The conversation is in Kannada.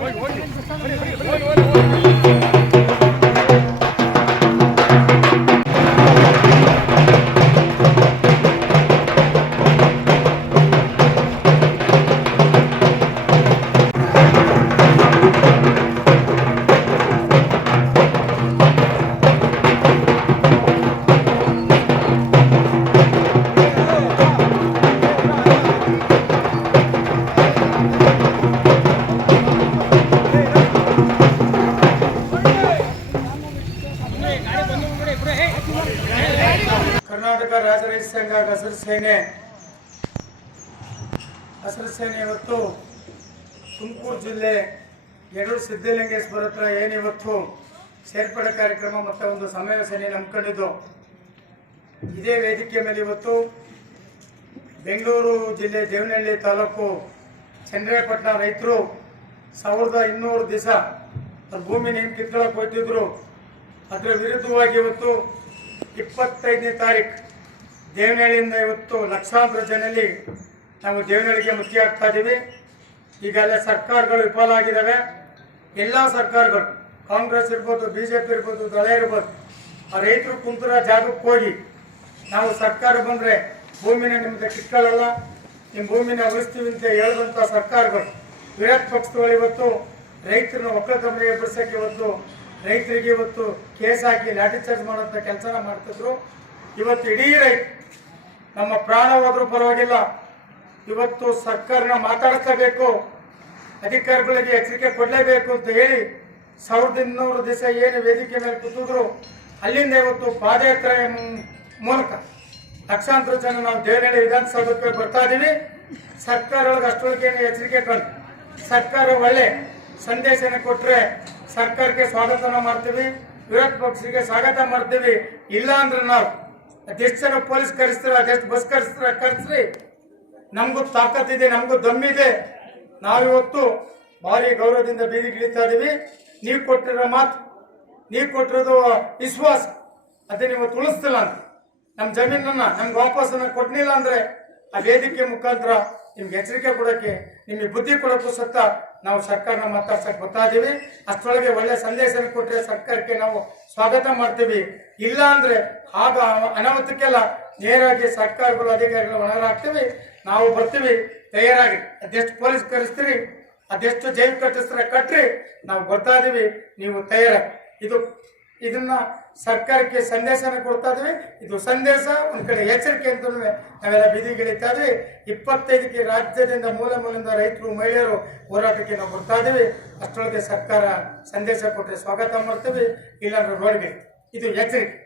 ஓடி ஓடி ஓடி ஓடி ஓடி ಕರ್ನಾಟಕ ರಾಜ ರೈತ ಸಂಘ ಹಸಿರು ಸೇನೆ. ಹಸಿರು ಸೇನೆ ಇವತ್ತು ತುಮಕೂರು ಜಿಲ್ಲೆ ಎರಡು ಸಿದ್ಧಲಿಂಗೇಶ್ವರ ಹತ್ರ ಏನಿವತ್ತು ಸೇರ್ಪಡೆ ಕಾರ್ಯಕ್ರಮ ಮತ್ತು ಒಂದು ಸಮಾವೇಶನೇ ನಂಬ್ಕೊಂಡಿದ್ದು ಇದೇ ವೇದಿಕೆ ಮೇಲೆ ಇವತ್ತು ಬೆಂಗಳೂರು ಜಿಲ್ಲೆ ದೇವನಹಳ್ಳಿ ತಾಲೂಕು ಚಂದ್ರಪಟ್ಟಣ ರೈತರು ಸಾವಿರದ ಇನ್ನೂರು ದಿವಸ ಭೂಮಿ ನೇಮ್ ಕಿತ್ಕೊಳ್ಳೋಕೆ ಹೋಗ್ತಿದ್ರು. ಅದರ ವಿರುದ್ಧವಾಗಿ ಇವತ್ತು ಇಪ್ಪತ್ತೈದನೇ ತಾರೀಕು ದೇವನಹಳ್ಳಿಯಿಂದ ಇವತ್ತು ಲಕ್ಷಾಂತರ ಜನರಲ್ಲಿ ನಾವು ದೇವನಹಳ್ಳಿಗೆ ಮುಖ್ಯ ಆಗ್ತಾ ಇದ್ದೀವಿ ಈಗೆಲ್ಲ ಸರ್ಕಾರಗಳು ವಿಫಲ ಆಗಿದ್ದಾವೆ. ಎಲ್ಲ ಸರ್ಕಾರಗಳು, ಕಾಂಗ್ರೆಸ್ ಇರ್ಬೋದು ಬಿ ಜೆ ಪಿ ಇರ್ಬೋದು, ದಳ ಇರ್ಬೋದು, ಆ ರೈತರು ಕುಂತರ ಜಾಗಕ್ಕೆ ಹೋಗಿ ನಾವು ಸರ್ಕಾರ ಬಂದರೆ ಭೂಮಿನ ನಿಮಗೆ ಕಿತ್ಕೊಳ್ಳಲ್ಲ ನಿಮ್ಮ ಭೂಮಿನ ಉಳಿಸ್ತೀವಿ ಅಂತ ಹೇಳಿದಂಥ ಸರ್ಕಾರಗಳು, ವಿರೋಧ ಪಕ್ಷಗಳು ಇವತ್ತು ರೈತರನ್ನ ಒಕ್ಕಲತನಕ್ಕೆ ಎಬ್ಬರಿಸೋಕೆ ಇವತ್ತು ರೈತರಿಗೆ ಇವತ್ತು ಕೇಸ್ ಹಾಕಿ ಲಾಠಿ ಚಾರ್ಜ್ ಮಾಡೋಂಥ ಕೆಲಸನ ಮಾಡ್ತಿದ್ರು. ಇವತ್ತು ಇಡೀ ರೈತ ನಮ್ಮ ಪ್ರಾಣ ಹೋದ್ರೂ ಪರವಾಗಿಲ್ಲ. ಇವತ್ತು ಸರ್ಕಾರನ ಮಾತಾಡಿಸಬೇಕು ಅಧಿಕಾರಿಗಳಿಗೆ ಎಚ್ಚರಿಕೆ ಕೊಡಲೇಬೇಕು ಅಂತ ಹೇಳಿ ಸಾವಿರದ ಇನ್ನೂರು ದಿವಸ ಏನು ವೇದಿಕೆ ಮೇಲೆ ಕೂತಿದ್ರು. ಅಲ್ಲಿಂದ ಇವತ್ತು ಪಾದಯಾತ್ರೆ ಮೂಲಕ ಲಕ್ಷಾಂತರ ಜನ ನಾವು ದೇವನಹಳ್ಳಿ ವಿಧಾನಸೌಧಕ್ಕೆ ಬರ್ತಾ ಇದ್ದೀವಿ ಸರ್ಕಾರ ಒಳಗೆ ಅಷ್ಟೊಳಗೆ ಎಚ್ಚರಿಕೆ ಕಂಡು ಸರ್ಕಾರ ಒಳ್ಳೆ ಸಂದೇಶನ ಕೊಟ್ರೆ ಸರ್ಕಾರಕ್ಕೆ ಸ್ವಾಗತನ ಮಾಡ್ತೀವಿ. ವಿರೋಧ ಪಕ್ಷಕ್ಕೆ ಸ್ವಾಗತ ಮಾಡ್ತೀವಿ. ಇಲ್ಲ ಅಂದ್ರೆ ನಾವು ಅದೆಷ್ಟು ಜನ ಪೊಲೀಸ್ ಕರೆಸ್ತೀರ ಅದೆಷ್ಟು ಬಸ್ ಕರೆಸ್ತೀರ, ಕರೆಸ್ರಿ. ನಮಗೂ ತಾಕತ್ತಿದೆ ನಮಗೂ ದಮ್ಮಿದೆ ನಾವಿವತ್ತು ಭಾರಿ ಗೌರವದಿಂದ ಬೀದಿಗಿಳಿತಾ ಇದೀವಿ. ನೀವು ಕೊಟ್ಟಿರೋ ಮಾತು, ನೀವು ಕೊಟ್ಟಿರೋದು ವಿಶ್ವಾಸ. ಅದನ್ನ ಇವತ್ತು ಉಳಿಸ್ತಿಲ್ಲ ಅಂತ ನಮ್ಮ ಜಮೀನನ್ನ ನಮ್ಗೆ ವಾಪಸ್ಸನ್ನ ಕೊಟ್ಟಿಲ್ಲ ಅಂದ್ರೆ ಆ ವೇದಿಕೆ ಮುಖಾಂತರ ನಿಮ್ಗೆ ಎಚ್ಚರಿಕೆ ಕೊಡೋಕ್ಕೆ ನಿಮಗೆ ಬುದ್ಧಿ ಕೊಡೋಕ್ಕೂ ಸತ್ತ ನಾವು ಸರ್ಕಾರನ ಮಾತಾಡ್ಸಕ್ ಬರ್ತಾ ಇದ್ದೀವಿ ಅಷ್ಟರೊಳಗೆ ಒಳ್ಳೆ ಸಂದೇಶ ಕೊಟ್ಟರೆ ಸರ್ಕಾರಕ್ಕೆ ನಾವು ಸ್ವಾಗತ ಮಾಡ್ತೀವಿ. ಇಲ್ಲ ಅಂದರೆ ಆಗ ಅನಾಹುತಕ್ಕೆಲ್ಲ ನೇರಾಗಿ ಸರ್ಕಾರಗಳು, ಅಧಿಕಾರಿಗಳು ಒಣಗಾಗ್ತೀವಿ ನಾವು ಬರ್ತೀವಿ. ತಯಾರಾಗಿ. ಅದೆಷ್ಟು ಪೊಲೀಸ್ ಕರೆಸ್ತೀರಿ? ಅದೆಷ್ಟು ಜೈಲು ಕಟ್ಟಿಸ್ತಾರೆ ಕಟ್ಟ್ರಿ ನಾವು ಬರ್ತಾ ಇದೀವಿ. ನೀವು ತಯಾರಾಗಿ. ಇದು ಇದನ್ನ ಸರ್ಕಾರಕ್ಕೆ ಸಂದೇಶನ ಕೊಡ್ತಾ ಇದ್ವಿ. ಇದು ಸಂದೇಶ, ಒಂದು ಕಡೆ ಎಚ್ಚರಿಕೆ ಅಂತ ನಾವೆಲ್ಲ ಬೀದಿಗಿಳಿತಾ ಇದ್ವಿ. ಇಪ್ಪತ್ತೈದಕ್ಕೆ ರಾಜ್ಯದಿಂದ ಮೂಲ ಮೂಲದಿಂದ ರೈತರು, ಮಹಿಳೆಯರು ಹೋರಾಟಕ್ಕೆ ನಾವು ಬರ್ತಾ ಇದೀವಿ ಅಷ್ಟರೊಳಗೆ ಸರ್ಕಾರ ಸಂದೇಶ ಕೊಟ್ಟರೆ ಸ್ವಾಗತ ಮಾಡ್ತೀವಿ. ಇಲ್ಲಾಂದ್ರೆ ರೋಡ್ಗೆ ಇದು ಎಚ್ಚರಿಕೆ.